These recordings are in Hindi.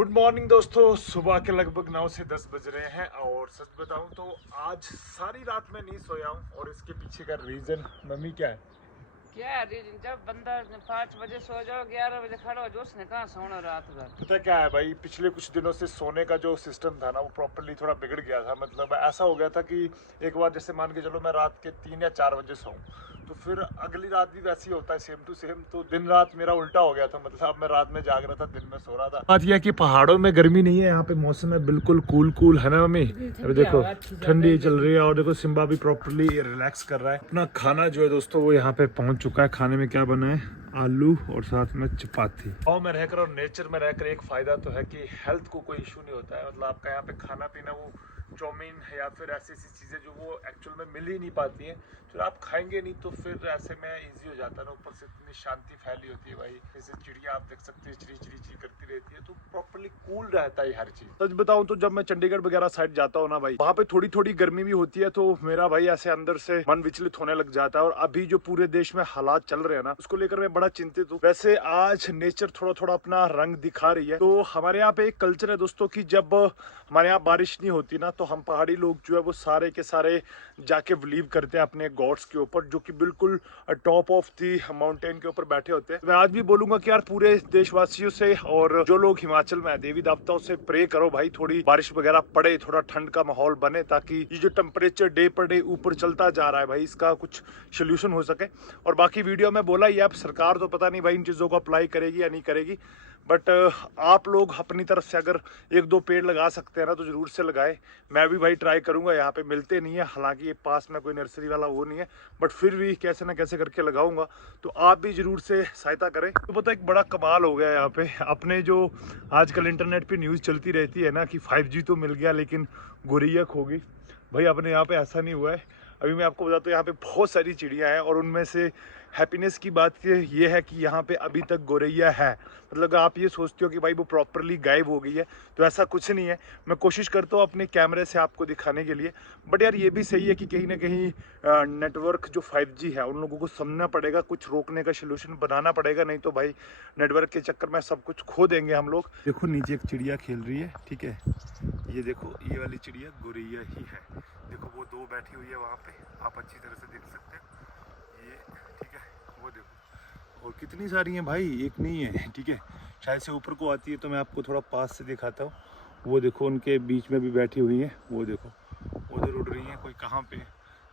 गुड मॉर्निंग दोस्तों। सुबह के लगभग 9 से 10 बज रहे हैं और सच बताऊं तो आज सारी रात में नहीं सोया हूं और इसके पीछे का रीजन मम्मी क्या है? क्या है रीजन? जब बंदा 5 बजे सो जाओ 11 बजे खड़ा हो जाओ, उसने कहाँ सोना रात भर। पता क्या है भाई, पिछले कुछ दिनों से सोने का जो सिस्टम था ना वो प्रॉपरली थोड़ा बिगड़ गया था। मतलब ऐसा हो गया था कि एक बार जैसे मान के चलो मैं रात के 3 या 4 बजे सोऊं तो फिर अगली रात भी वैसे ही होता है, सेम टू सेम। तो दिन रात मेरा उल्टा हो गया था। मतलब मैं रात में जाग रहा था, दिन में सो रहा था। बात यह है कि पहाड़ों में गर्मी नहीं है, यहाँ पे मौसम है बिल्कुल कूल कूल, है ना मम्मी? अभी देखो ठंडी चल रही है और देखो सिम्बा भी प्रॉपरली रिलैक्स कर रहा है। अपना खाना जो है दोस्तों वो यहाँ पे पहुंच चुका है। खाने में क्या बना है? आलू और साथ में चपाती। गाँव में रहकर और नेचर में रहकर एक फायदा तो है कि हेल्थ को कोई इशू नहीं होता है। मतलब आपका यहाँ पे खाना पीना वो चाउमीन या फिर ऐसी ऐसी चीज़ें जो वो एक्चुअल में मिल ही नहीं पाती हैं, तो आप खाएंगे नहीं तो फिर ऐसे में इजी हो जाता है ना। ऊपर से इतनी शांति फैली होती है भाई, जैसे चिड़िया आप देख सकते हैं चिड़ी चिड़ी ची करती रहती है, तो प्रॉपरली कूल रहता है हर चीज। सच बताऊं तो जब मैं चंडीगढ़ वगैरह साइड जाता हूँ ना भाई, वहाँ पे थोड़ी थोड़ी गर्मी भी होती है, तो मेरा भाई ऐसे अंदर से मन विचलित होने लग जाता है। और अभी जो पूरे देश में हालात चल रहे हैं ना, उसको लेकर मैं बड़ा चिंतित हूँ। वैसे आज नेचर थोड़ा थोड़ा अपना रंग दिखा रही है। तो हमारे यहाँ पे एक कल्चर है दोस्तों की जब हमारे यहाँ बारिश नहीं होती ना, तो हम पहाड़ी लोग जो है वो सारे के सारे जाके बिलीव करते हैं अपने गॉड्स के ऊपर, जो कि बिल्कुल टॉप ऑफ दी माउंटेन के ऊपर बैठे होते हैं। मैं आज भी बोलूंगा कि यार पूरे देशवासियों से और जो लोग हिमाचल में है, देवी देवताओं से प्रे करो भाई, थोड़ी बारिश वगैरह पड़े, थोड़ा ठंड का माहौल बने, ताकि ये जो टेम्परेचर डे पर डे ऊपर चलता जा रहा है भाई, इसका कुछ सोल्यूशन हो सके। और बाकी वीडियो में बोला ये, अब सरकार तो पता नहीं भाई इन चीज़ों को अप्लाई करेगी या नहीं करेगी, बट आप लोग अपनी तरफ से अगर 1-2 पेड़ लगा सकते हैं ना तो जरूर से लगाए। मैं भी भाई ट्राई करूंगा। यहाँ पे मिलते नहीं है, हालांकि ये पास में कोई नर्सरी वाला वो नहीं है, बट फिर भी कैसे ना कैसे करके लगाऊंगा। तो आप भी जरूर से सहायता करें। तो पता एक बड़ा कमाल हो गया यहाँ पे, अपने जो आजकल इंटरनेट पे न्यूज़ चलती रहती है ना कि 5G तो मिल गया लेकिन गोरैया खो गई। भाई अपने यहाँ पे ऐसा नहीं हुआ है। अभी मैं आपको बताता हूँ, यहाँ पे बहुत सारी चिड़ियाँ हैं और उनमें से हैप्पीनेस की बात ये है कि यहाँ पे अभी तक गोरैया है। मतलब आप ये सोचते हो कि भाई वो प्रॉपरली गायब हो गई है, तो ऐसा कुछ नहीं है। मैं कोशिश करता हूँ अपने कैमरे से आपको दिखाने के लिए, बट यार ये भी सही है कि कहीं ना कहीं नेटवर्क जो 5G है उन लोगों को समझना पड़ेगा, कुछ रोकने का सोल्यूशन बनाना पड़ेगा, नहीं तो भाई नेटवर्क के चक्कर में सब कुछ खो देंगे हम लोग। देखो नीचे एक चिड़िया खेल रही है, ठीक है, ये देखो ये वाली चिड़िया गोरैया ही है। देखो वो 2 बैठी हुई है वहाँ पे, आप अच्छी तरह से देख सकते हैं ये, ठीक है, वो देखो। और कितनी सारी हैं भाई, एक नहीं है, ठीक है, शायद से ऊपर को आती है, तो मैं आपको थोड़ा पास से दिखाता हूँ। वो देखो उनके बीच में भी बैठी हुई हैं, वो देखो उधर उड़ रही हैं, कोई कहाँ पे,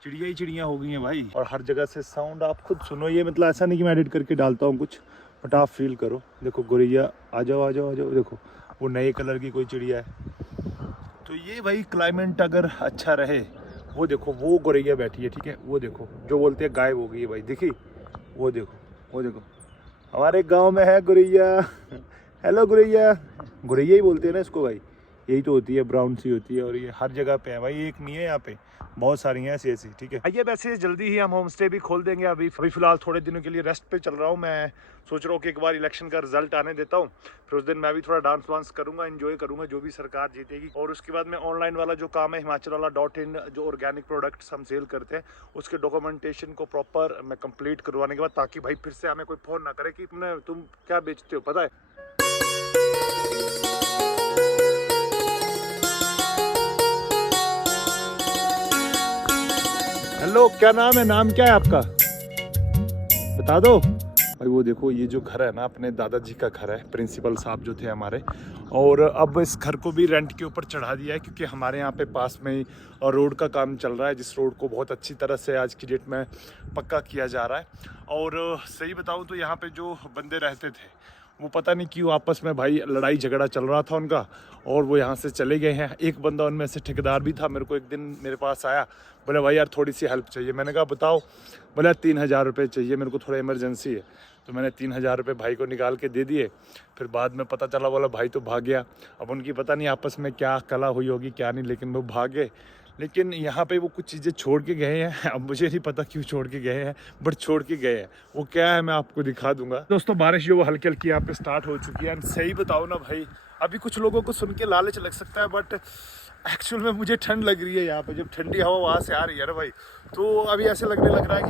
चिड़िया ही चिड़िया हो गई हैं भाई। और हर जगह से साउंड आप खुद सुनो। ये मतलब ऐसा नहीं कि मैं एडिट करके डालता हूँ कुछ, बट आप फील करो। देखो गोरैया, आ जाओ आ जाओ आ जाओ। देखो वो नए कलर की कोई चिड़िया है। तो ये भाई क्लाइमेट अगर अच्छा रहे, वो देखो वो गोरैया बैठी है, ठीक है, वो देखो जो बोलते हैं गायब हो गई है भाई, देखी, वो देखो, वो देखो हमारे गांव में है गोरैया। हेलो गोरैया, गोरैया ही बोलते हैं ना इसको भाई, यही तो होती है, ब्राउन सी होती है। और ये हर जगह पे है भाई, एक नहीं है, यहाँ पे बहुत सारी हैं ऐसी ऐसी, ठीक है। आइए, वैसे जल्दी ही हम होम स्टे भी खोल देंगे। अभी फिलहाल थोड़े दिनों के लिए रेस्ट पे चल रहा हूँ। मैं सोच रहा हूँ कि एक बार इलेक्शन का रिजल्ट आने देता हूँ, फिर उस दिन मैं भी थोड़ा डांस वांस करूंगा, एंजॉय करूंगा जो भी सरकार जीतेगी। और उसके बाद मैं ऑनलाइन वाला जो काम है हिमाचल वाला .in, जो ऑर्गेनिक प्रोडक्ट्स हम सेल करते हैं, उसके डॉक्यूमेंटेशन को प्रॉपर मैं कंप्लीट करवाने के बाद, ताकि भाई फिर से हमें कोई फोन ना करे कि तुम क्या बेचते हो, पता है। हेलो, क्या नाम है? नाम क्या है आपका, बता दो भाई। वो देखो ये जो घर है ना अपने दादाजी का घर है, प्रिंसिपल साहब जो थे हमारे, और अब इस घर को भी रेंट के ऊपर चढ़ा दिया है, क्योंकि हमारे यहाँ पे पास में ही रोड का काम चल रहा है, जिस रोड को बहुत अच्छी तरह से आज की डेट में पक्का किया जा रहा है। और सही बताऊँ तो यहाँ पे जो बंदे रहते थे वो पता नहीं क्यों आपस में भाई लड़ाई झगड़ा चल रहा था उनका, और वो यहाँ से चले गए हैं। एक बंदा उनमें से ठेकेदार भी था, मेरे को एक दिन मेरे पास आया, बोले भाई यार थोड़ी सी हेल्प चाहिए। मैंने कहा बताओ। बोला 3,000 रुपये चाहिए मेरे को, थोड़ा इमरजेंसी है। तो मैंने 3,000 रुपये भाई को निकाल के दे दिए। फिर बाद में पता चला, बोला भाई तो भाग गया। अब उनकी पता नहीं आपस में क्या कला हुई होगी क्या नहीं, लेकिन वो भाग गए। लेकिन यहाँ पे वो कुछ चीज़ें छोड़ के गए हैं, अब मुझे नहीं पता क्यों छोड़ के गए हैं, बट छोड़ के गए हैं। वो क्या है मैं आपको दिखा दूंगा। दोस्तों बारिश जो वो हल्की हल्की यहाँ पे स्टार्ट हो चुकी है। सही बताओ ना भाई, अभी कुछ लोगों को सुन के लालच लग सकता है, बट एक्चुअल में मुझे ठंड लग रही है। यहाँ पे जब ठंडी हवा वहाँ से आ रही है ना भाई, तो अभी ऐसे लगने लग रहा है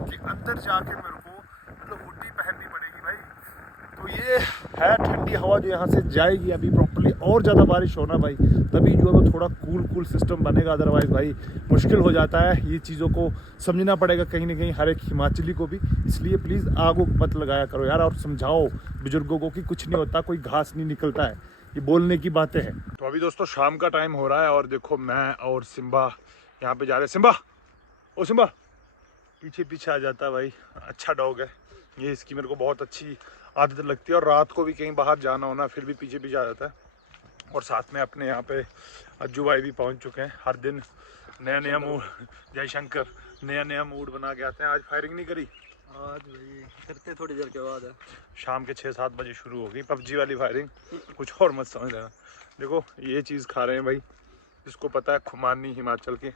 कि अंदर जाके मेरे को मतलब हुड्डी पहननी पड़ेगी भाई। तो तो ये है ठंडी हवा जो यहाँ से जाएगी अभी प्रॉपर्ली, और ज़्यादा बारिश होना भाई, तभी जो है वो थोड़ा कूल सिस्टम बनेगा, अदरवाइज़ भाई मुश्किल हो जाता है। ये चीज़ों को समझना पड़ेगा कहीं ना कहीं हर एक हिमाचली को भी, इसलिए प्लीज़ आग मत लगाया करो यार, और समझाओ बुजुर्गों को कि कुछ नहीं होता, कोई घास नहीं निकलता है, ये बोलने की बातें हैं। तो अभी दोस्तों शाम का टाइम हो रहा है और देखो मैं और सिम्बा यहाँ पे जा रहे हैं। सिम्बा, ओ सिम्बा, पीछे पीछे आ जाता है भाई, अच्छा डॉग है ये, इसकी मेरे को बहुत अच्छी आदत लगती है, और रात को भी कहीं बाहर जाना होना फिर भी पीछे पीछे आ जाता है। और साथ में अपने यहाँ पे अज्जू भाई भी पहुँच चुके हैं, हर दिन नया नया मूड, जय शंकर, नया मूड बना के आते हैं। आज फायरिंग नहीं करी, आज भाई करते थोड़ी देर के बाद है, शाम के 6-7 बजे शुरू हो गई पबजी वाली फायरिंग, कुछ और मत समझ लेना। देखो ये चीज़ खा रहे हैं भाई, जिसको पता है खुमानी हिमाचल की,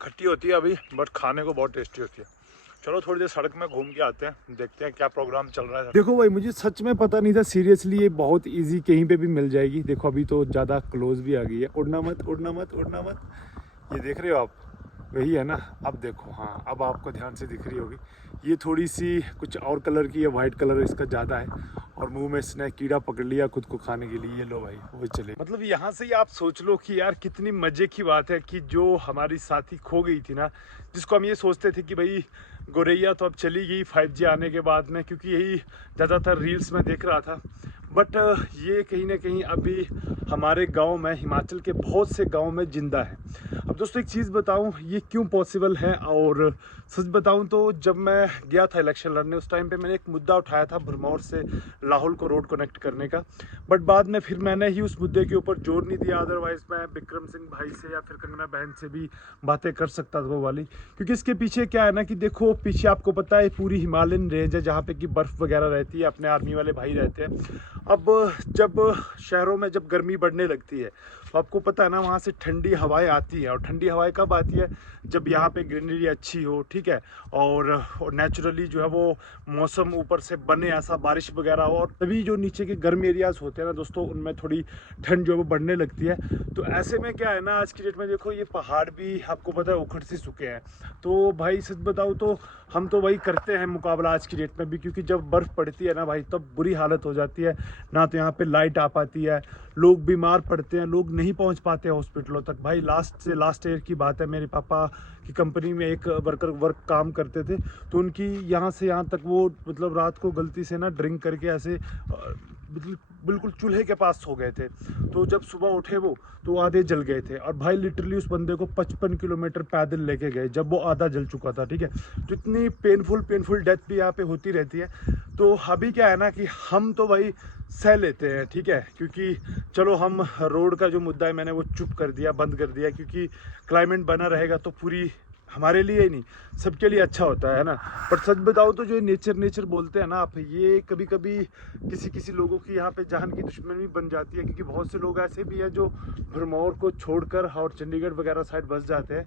खट्टी होती है अभी बट खाने को बहुत टेस्टी होती है। चलो थोड़ी देर सड़क में घूम के आते हैं, देखते हैं क्या प्रोग्राम चल रहा है। देखो भाई मुझे सच में पता नहीं था, सीरियसली ये बहुत इजी कहीं पे भी मिल जाएगी। देखो अभी तो ज़्यादा क्लोज भी आ गई है, उड़ना मत उड़ना मत उड़ना मत, ये देख रहे हो आप, वही है ना। अब देखो, हाँ अब आपको ध्यान से दिख रही होगी, ये थोड़ी सी कुछ और कलर की है, वाइट कलर इसका ज़्यादा है, और मुंह में इसने कीड़ा पकड़ लिया खुद को खाने के लिए। ये लो भाई वो चले, मतलब यहाँ से ही आप सोच लो कि यार कितनी मज़े की बात है कि जो हमारी साथी खो गई थी ना, जिसको हम ये सोचते थे कि भाई गोरैया तो अब चली गई 5G आने के बाद में, क्योंकि यही ज़्यादातर रील्स में देख रहा था, बट ये कहीं ना कहीं अभी हमारे गांव में, हिमाचल के बहुत से गांव में जिंदा है। अब दोस्तों एक चीज़ बताऊं, ये क्यों पॉसिबल है, और सच बताऊं तो जब मैं गया था इलेक्शन लड़ने, उस टाइम पे मैंने एक मुद्दा उठाया था भरमौर से लाहौल को रोड कनेक्ट करने का, बट बाद में फिर मैंने ही उस मुद्दे के ऊपर जोर नहीं दिया। अदरवाइज़ मैं बिक्रम सिंह भाई से या फिर कंगना बहन से भी बातें कर सकता था वो वाली, क्योंकि इसके पीछे क्या है ना कि देखो पीछे आपको पता है पूरी हिमालयन रेंज है जहाँ पे कि बर्फ़ वगैरह रहती है, अपने आर्मी वाले भाई रहते हैं। अब जब शहरों में जब गर्मी बढ़ने लगती है तो आपको पता है ना वहाँ से ठंडी हवाएं आती है, और ठंडी हवाएं कब आती है, जब यहाँ पे ग्रीनरी अच्छी हो, ठीक है, और नेचुरली जो है वो मौसम ऊपर से बने, ऐसा बारिश वगैरह हो, और तभी जो नीचे के गर्म एरियाज़ होते हैं ना दोस्तों, उनमें थोड़ी ठंड जो है वो बढ़ने लगती है। तो ऐसे में क्या है ना, आज की डेट में देखो ये पहाड़ भी आपको पता है उखड़ से चुके हैं, तो भाई सच बताऊँ तो हम तो वही करते हैं मुकाबला आज की डेट में भी, क्योंकि जब बर्फ़ पड़ती है ना भाई तब बुरी हालत हो जाती है, ना तो यहाँ पे लाइट आ पाती है, लोग बीमार पड़ते हैं, लोग नहीं पहुँच पाते हैं हॉस्पिटलों तक। भाई लास्ट ईयर की बात है, मेरे पापा की कंपनी में एक वर्क काम करते थे, तो उनकी यहाँ से यहाँ तक वो मतलब रात को गलती से ना ड्रिंक करके ऐसे बिल्कुल चूल्हे के पास सो गए थे, तो जब सुबह उठे वो तो आधे जल गए थे, और भाई लिटरली उस बंदे को 55 किलोमीटर पैदल लेके गए जब वो आधा जल चुका था, ठीक है। तो इतनी पेनफुल डेथ भी यहाँ पे होती रहती है। तो अभी क्या है ना कि हम तो भाई सह लेते हैं, ठीक है, क्योंकि चलो हम रोड का जो मुद्दा है मैंने वो चुप कर दिया, बंद कर दिया, क्योंकि क्लाइमेट बना रहेगा तो पूरी हमारे लिए ही नहीं सबके लिए अच्छा होता है ना। पर सच बताओ तो जो नेचर बोलते हैं ना आप, ये कभी कभी किसी लोगों की यहाँ पे जान की दुश्मनी बन जाती है, क्योंकि बहुत से लोग ऐसे भी हैं जो भरमौर को छोड़कर और चंडीगढ़ वगैरह साइड बस जाते हैं,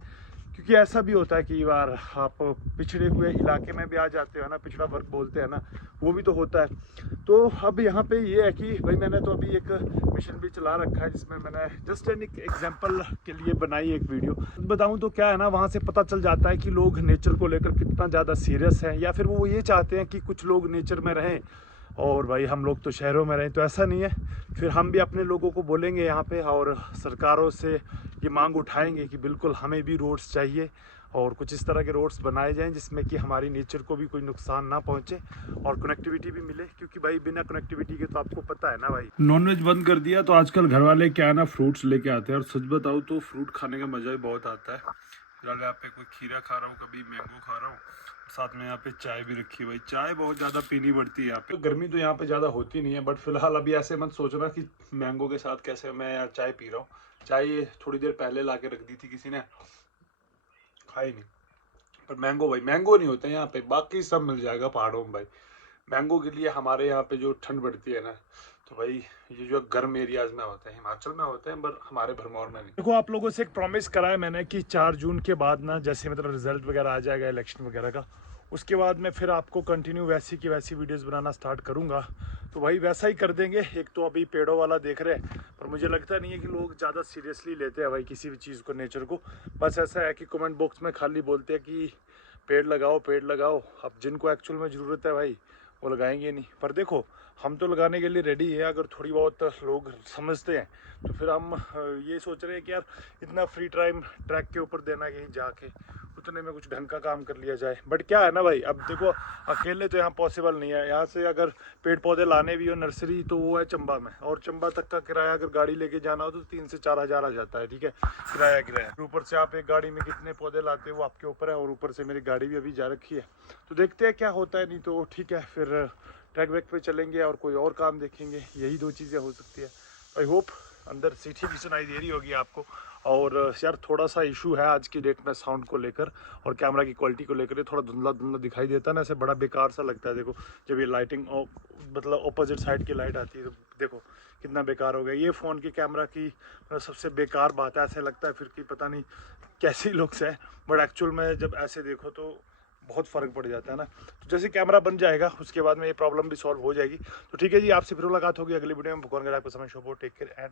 क्योंकि ऐसा भी होता है कि बार आप पिछड़े हुए इलाके में भी आ जाते हो ना, पिछड़ा वर्ग बोलते हैं ना, वो भी तो होता है। तो अब यहाँ पे ये है कि भाई मैंने तो अभी एक मिशन भी चला रखा है, जिसमें मैंने जस्ट एन एग्जांपल के लिए बनाई एक वीडियो। बताऊँ तो क्या है ना, वहाँ से पता चल जाता है कि लोग नेचर को लेकर कितना ज़्यादा सीरियस हैं, या फिर वो ये चाहते हैं कि कुछ लोग नेचर में रहें और भाई हम लोग तो शहरों में रहें। तो ऐसा नहीं है, फिर हम भी अपने लोगों को बोलेंगे यहाँ पे, और सरकारों से ये मांग उठाएंगे कि बिल्कुल हमें भी रोड्स चाहिए, और कुछ इस तरह के रोड्स बनाए जाएं जिसमें कि हमारी नेचर को भी कोई नुकसान ना पहुंचे और कनेक्टिविटी भी मिले, क्योंकि भाई बिना कनेक्टिविटी के तो आपको पता है ना भाई, नॉनवेज बंद कर दिया। तो आजकल घर वाले क्या है ना, फ्रूट्स लेके आते हैं, और सच बताऊँ तो फ्रूट खाने का मज़ा ही बहुत आता है। फिलहाल यहाँ पे कोई खीरा खा रहा हूँ, कभी मैंगो खा रहा हूँ, साथ में यहाँ पे चाय भी रखी है। भाई चाय बहुत ज़्यादा पीनी पड़ती है यहाँ पे, गर्मी तो यहाँ पे ज़्यादा होती नहीं है, बट फिलहाल अभी ऐसे मत सोचना कि मैंगो के साथ कैसे मैं यार चाय पी रहा हूँ। चाय थोड़ी देर पहले ला के रख दी थी किसी ने, खाई नहीं। पर मैंगो भाई मैंगो नहीं होते यहाँ पे, बाकी सब मिल जाएगा पहाड़ों में भाई। मैंगो के लिए हमारे यहाँ पे जो ठंड बढ़ती है ना, तो भाई ये जो गर्म एरियाज में होते हैं, हिमाचल में होते हैं, पर हमारे भरमौर में नहीं। देखो आप लोगों से एक प्रॉमिस करा है मैंने कि 4 जून के बाद ना, जैसे मतलब रिजल्ट वगैरह आ जाएगा इलेक्शन वगैरह का, उसके बाद मैं फिर आपको कंटिन्यू वैसी की वैसी वीडियोस बनाना स्टार्ट करूँगा। तो भाई वैसा ही कर देंगे। एक तो अभी पेड़ों वाला देख रहे हैं, पर मुझे लगता नहीं है कि लोग ज़्यादा सीरियसली लेते हैं भाई किसी भी चीज़ को, नेचर को। बस ऐसा है कि कमेंट बॉक्स में खाली बोलते हैं कि पेड़ लगाओ पेड़ लगाओ, अब जिनको एक्चुअल में ज़रूरत है भाई वो लगाएंगे नहीं। पर देखो हम तो लगाने के लिए रेडी है, अगर थोड़ी बहुत लोग समझते हैं तो फिर हम ये सोच रहे हैं कि यार इतना फ्री टाइम ट्रैक के ऊपर देना कहीं जाके, उतने में कुछ ढंग का काम कर लिया जाए। बट क्या है ना भाई, अब देखो अकेले तो यहाँ पॉसिबल नहीं है। यहाँ से अगर पेड़ पौधे लाने भी हो नर्सरी तो वो है चंबा में, और चंबा तक का किराया अगर गाड़ी लेके जाना हो तो 3 से 4 हज़ार आ जाता है, ठीक है, किराया। ऊपर से आप एक गाड़ी में कितने पौधे लाते हो वो आपके ऊपर है, और ऊपर से मेरी गाड़ी भी अभी जा रखी है, तो देखते हैं क्या होता है। नहीं तो ठीक है, फिर ट्रैक वैक पे चलेंगे और कोई और काम देखेंगे। यही 2 चीज़ें हो सकती है। आई होप अंदर सीटी भी सुनाई दे रही होगी आपको। और यार थोड़ा सा इशू है आज की डेट में साउंड को लेकर और कैमरा की क्वालिटी को लेकर, थोड़ा धुंधला धुंधला दिखाई देता है ना, ऐसे बड़ा बेकार सा लगता है। देखो जब ये लाइटिंग मतलब ऑपोजिट साइड की लाइट आती है तो देखो कितना बेकार हो गया। ये फ़ोन की कैमरा की सबसे बेकार बात है, ऐसे लगता है फिर कि पता नहीं कैसे लुक्स है, बट एक्चुअल में जब ऐसे देखो तो बहुत फ़र्क पड़ जाता है ना। तो जैसे कैमरा बन जाएगा उसके बाद में ये प्रॉब्लम भी सॉल्व हो जाएगी। तो ठीक है जी, आपसे फिर मुलाकात होगी अगली वीडियो में। भगवान अगर आपको समय शो टेक केयर एंड